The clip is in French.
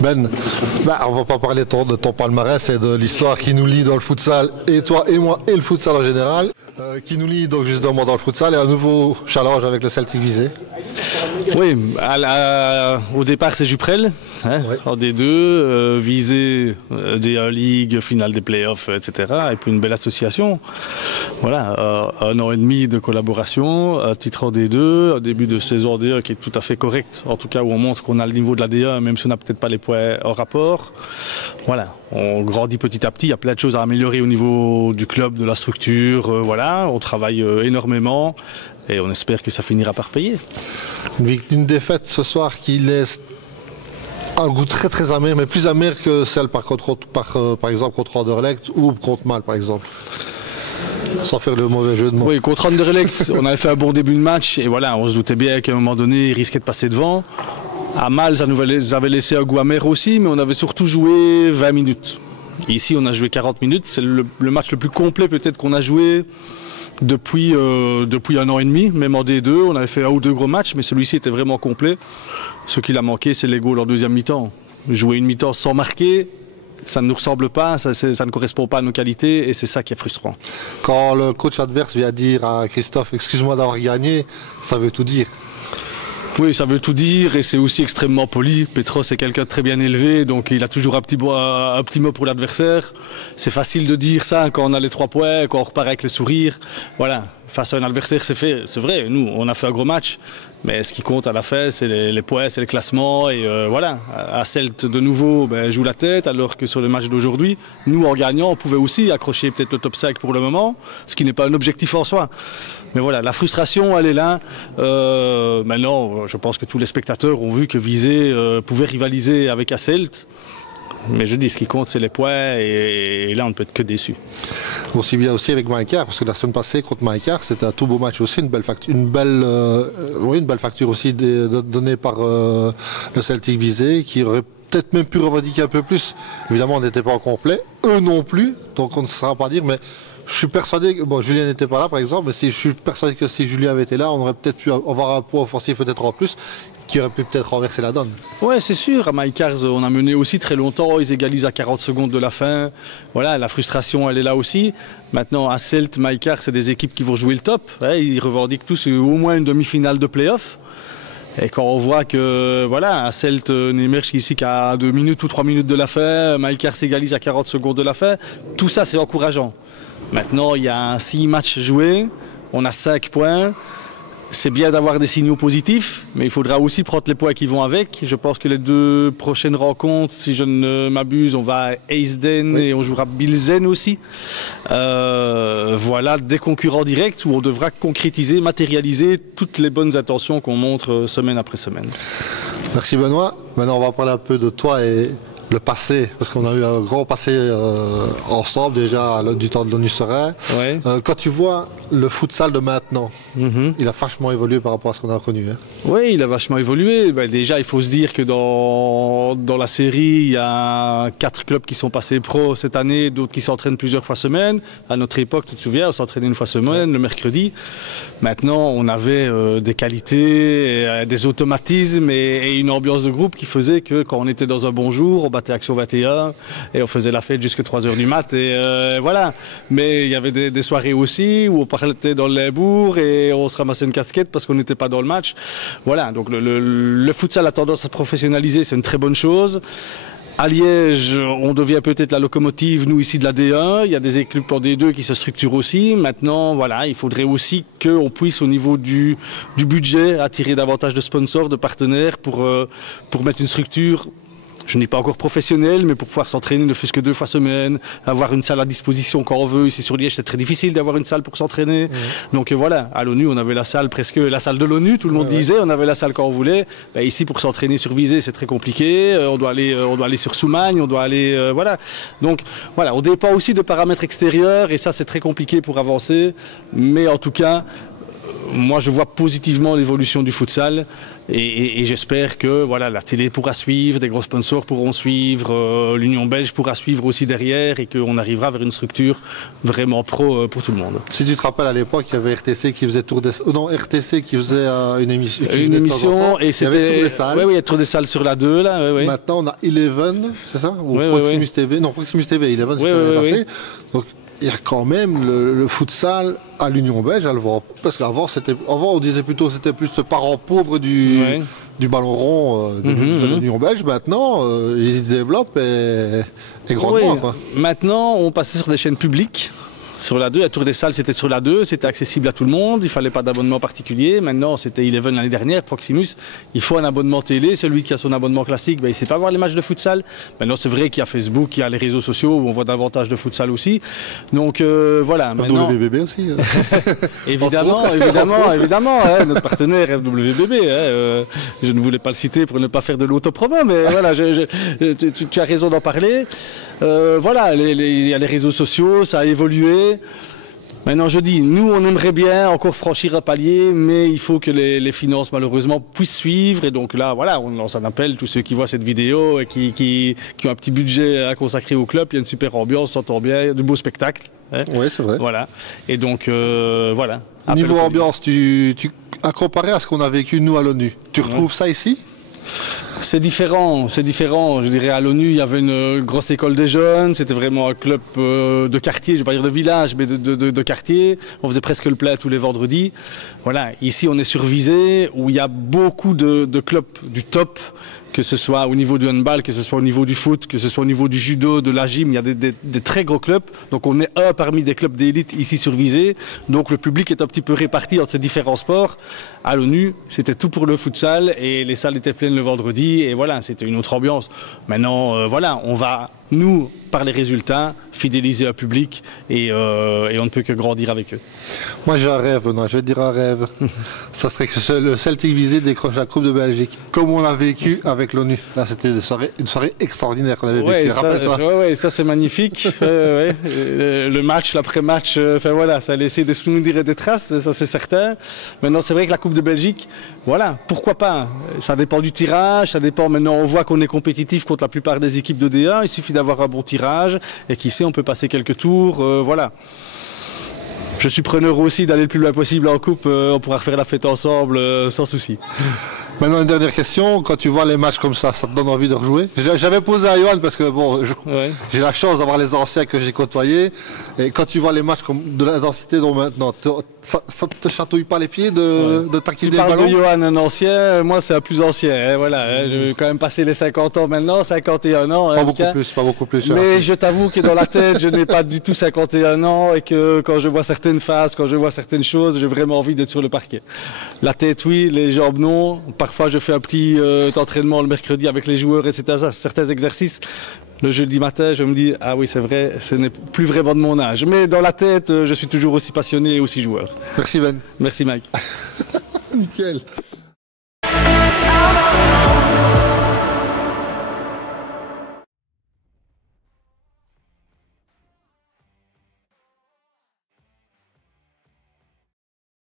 Ben, on va pas parler de ton palmarès et de l'histoire qui nous lie dans le futsal, et toi et moi, et le futsal en général, qui nous lie donc justement dans le futsal, et un nouveau challenge avec le Celtic Visé. Oui, au départ c'est Juprel, hein, ouais. En D2, Visé, D1 League, finale des playoffs, etc. Et puis une belle association. Voilà, 1 an et demi de collaboration, un titre en D2, un début de saison en D1 qui est tout à fait correct, en tout cas où on montre qu'on a le niveau de la D1, même si on n'a peut-être pas les points en rapport. Voilà, on grandit petit à petit, il y a plein de choses à améliorer au niveau du club, de la structure, voilà, on travaille énormément. Et on espère que ça finira par payer. Une défaite ce soir qui laisse un goût très très amer, mais plus amer que celle par exemple contre Anderlecht ou contre Mal par exemple. Sans faire le mauvais jeu de mots. Oui, contre Anderlecht, on avait fait un bon début de match et voilà, on se doutait bien qu'à un moment donné, il risquait de passer devant. À Mal, ça nous avait laissé un goût amer aussi, mais on avait surtout joué 20 minutes. Et ici, on a joué 40 minutes. C'est le match le plus complet peut-être qu'on a joué depuis 1 an et demi, même en D2, on avait fait 1 ou 2 gros matchs, mais celui-ci était vraiment complet. Ce qu'il a manqué, c'est les goals en deuxième mi-temps. Jouer une mi-temps sans marquer, ça ne nous ressemble pas, ça ne correspond pas à nos qualités, et c'est ça qui est frustrant. Quand le coach adverse vient dire à Christophe « excuse-moi d'avoir gagné », ça veut tout dire. Oui, ça veut tout dire et c'est aussi extrêmement poli. Petros est quelqu'un de très bien élevé, donc il a toujours un petit mot pour l'adversaire. C'est facile de dire ça quand on a les 3 points, quand on repart avec le sourire. Voilà, face à un adversaire, c'est vrai, nous, on a fait un gros match. Mais ce qui compte à la fin, c'est les points, c'est le classement. Et voilà, à Celt, de nouveau, joue la tête, alors que sur le match d'aujourd'hui, nous, en gagnant, on pouvait aussi accrocher peut-être le top 5 pour le moment, ce qui n'est pas un objectif en soi. Mais voilà, la frustration, elle est là. Maintenant, je pense que tous les spectateurs ont vu que Visé pouvait rivaliser avec Celt. Mais je dis, ce qui compte, c'est les points, et là, on ne peut être que déçu. Aussi bien aussi avec Maïkar, parce que la semaine passée, contre Maïkar, c'était un tout beau match aussi, une belle facture aussi donnée par le Celtic Visé, qui aurait peut-être même pu revendiquer un peu plus. Évidemment, on n'était pas au complet, eux non plus, donc on ne saura pas dire, mais je suis persuadé que, bon, Julien n'était pas là par exemple, mais je suis persuadé que si Julien avait été là, on aurait peut-être pu avoir un poids offensif peut-être en plus, qui aurait pu peut-être renverser la donne. Oui, c'est sûr. À Maïkars, on a mené aussi très longtemps. Ils égalisent à 40 secondes de la fin. Voilà, la frustration, elle est là aussi. Maintenant, à Celt, Maïkars, c'est des équipes qui vont jouer le top. Ouais, ils revendiquent tous au moins une demi-finale de play-off. Et quand on voit que, voilà, à Celt n'émerge ici qu'à 2 minutes ou 3 minutes de la fin, Maïkars s'égalise à 40 secondes de la fin, tout ça, c'est encourageant. Maintenant, il y a 6 matchs joués, on a 5 points. C'est bien d'avoir des signaux positifs, mais il faudra aussi prendre les points qui vont avec. Je pense que les 2 prochaines rencontres, si je ne m'abuse, on va à Eisden et on jouera Bilzen aussi. Voilà, des concurrents directs où on devra concrétiser, matérialiser toutes les bonnes intentions qu'on montre semaine après semaine. Merci Benoît. Maintenant, on va parler un peu de toi et le passé, parce qu'on a eu un grand passé ensemble déjà du temps de l'ONU Serein. Ouais. Quand tu vois le futsal de maintenant, il a vachement évolué par rapport à ce qu'on a connu. Hein. Oui, il a vachement évolué. Déjà, il faut se dire que dans la série, il y a 4 clubs qui sont passés pro cette année, d'autres qui s'entraînent plusieurs fois semaine. À notre époque, tu te souviens, on s'entraînait une fois semaine, le mercredi. Maintenant, on avait des qualités, des automatismes et une ambiance de groupe qui faisait que quand on était dans un bon jour, on battait Action 21 et on faisait la fête jusqu'à 3 h du mat. Et voilà. Mais il y avait des soirées aussi où on partait dans le Limbourg et on se ramassait une casquette parce qu'on n'était pas dans le match. Voilà. Donc le futsal a tendance à se professionnaliser, c'est une très bonne chose. À Liège, on devient peut-être la locomotive, nous ici de la D1. Il y a des équipes en D2 qui se structurent aussi. Maintenant, voilà, il faudrait aussi qu'on puisse, au niveau du budget, attirer davantage de sponsors, de partenaires pour mettre une structure. Je ne dis pas encore professionnel, mais pour pouvoir s'entraîner ne fût-ce que 2 fois semaine, avoir une salle à disposition quand on veut. Ici sur Liège, c'est très difficile d'avoir une salle pour s'entraîner. Donc voilà, à l'ONU, on avait la salle presque la salle de l'ONU, tout le monde disait, on avait la salle quand on voulait. Ici, pour s'entraîner sur Visé, c'est très compliqué. On doit aller sur Soumagne, on doit aller... voilà. Donc voilà, on dépend aussi de paramètres extérieurs et ça, c'est très compliqué pour avancer. Mais en tout cas... moi, je vois positivement l'évolution du futsal et j'espère que voilà, la télé pourra suivre, des gros sponsors pourront suivre, l'Union belge pourra suivre aussi derrière et qu'on arrivera vers une structure vraiment pro pour tout le monde. Si tu te rappelles, à l'époque, il y avait RTC qui faisait RTC qui faisait une émission. Et c'était. Oui, il y a Tour des Salles sur la 2 là. Oui. Maintenant, on a Eleven, c'est ça? Ou Proximus TV. Non, Proximus TV, Eleven, c'est passé. Donc, il y a quand même le futsal à l'Union belge à le voir. Parce qu'avant, on disait plutôt que c'était plus le parent pauvre du ballon rond de l'Union belge. Maintenant, ils se développent et grandement. Quoi. Maintenant, on passait sur des chaînes publiques. Sur la 2, la Tour des Salles c'était sur la 2, c'était accessible à tout le monde, il ne fallait pas d'abonnement particulier. Maintenant c'était Eleven l'année dernière, Proximus, il faut un abonnement télé. Celui qui a son abonnement classique, il ne sait pas voir les matchs de futsal. Maintenant c'est vrai qu'il y a Facebook, il y a les réseaux sociaux où on voit davantage de futsal aussi. Donc voilà. FWBB aussi. évidemment, notre partenaire FWBB. Je ne voulais pas le citer pour ne pas faire de l'autopromo, mais voilà, tu as raison d'en parler. Voilà, il y a les réseaux sociaux, ça a évolué. Maintenant, je dis, nous, on aimerait bien encore franchir un palier, mais il faut que les finances, malheureusement, puissent suivre. Et donc là, voilà, on lance un appel, tous ceux qui voient cette vidéo et qui ont un petit budget à consacrer au club. Il y a une super ambiance, on s'entend bien, il y a de beaux spectacles. Hein. Oui, c'est vrai. Voilà. Et donc, voilà. Niveau ambiance, à comparer à ce qu'on a vécu, nous, à l'ONU, tu retrouves ça ici ? C'est différent. Je dirais à l'ONU, il y avait une grosse école des jeunes, c'était vraiment un club de quartier, je ne vais pas dire de village, mais de quartier. On faisait presque le plein tous les vendredis. Voilà, ici on est sur Visé, où il y a beaucoup de clubs du top, que ce soit au niveau du handball, que ce soit au niveau du foot, que ce soit au niveau du judo, de la gym, il y a des très gros clubs. Donc on est un parmi des clubs d'élite ici sur Visé. Donc le public est un petit peu réparti entre ces différents sports. À l'ONU, c'était tout pour le futsal et les salles étaient pleines le vendredi et voilà, c'était une autre ambiance. Maintenant, voilà, on va, nous, par les résultats, fidéliser un public et on ne peut que grandir avec eux. Moi j'ai un rêve, Benoît, je vais te dire un rêve. Ça serait que le Celtic Visé décroche la Coupe de Belgique, comme on l'a vécu avec l'ONU. Là c'était une soirée extraordinaire qu'on avait vécue, rappelle-toi. Oui, ça c'est magnifique. Le match, l'après-match, enfin voilà, ça a laissé des souvenirs et des traces, ça c'est certain. Maintenant c'est vrai que la Coupe de Belgique, voilà, pourquoi pas. Ça dépend du tirage, ça dépend, maintenant on voit qu'on est compétitif contre la plupart des équipes de D1, il suffit d'avoir un bon tirage et qu'ici on peut passer quelques tours, voilà. Je suis preneur aussi d'aller le plus loin possible en coupe, on pourra refaire la fête ensemble sans souci. Maintenant une dernière question, quand tu vois les matchs comme ça te donne envie de rejouer? J'avais posé à Johan parce que bon, j'ai la chance d'avoir les anciens que j'ai côtoyés et quand tu vois les matchs de l'intensité dont maintenant, ça te chatouille pas les pieds de taquiner le ballon? Tu parles de Johan, un ancien, moi c'est un plus ancien, hein, voilà, j'ai quand même passé les 50 ans maintenant, 51 ans. Pas beaucoup plus. Mais je t'avoue que dans la tête, je n'ai pas du tout 51 ans et que quand je vois certaines phases, quand je vois certaines choses, j'ai vraiment envie d'être sur le parquet. La tête oui, les jambes non. Parfois je fais un petit entraînement le mercredi avec les joueurs, etc. Certains exercices. Le jeudi matin, je me dis, ah oui c'est vrai, ce n'est plus vraiment de mon âge. Mais dans la tête, je suis toujours aussi passionné et aussi joueur. Merci Ben. Merci Mike. Nickel.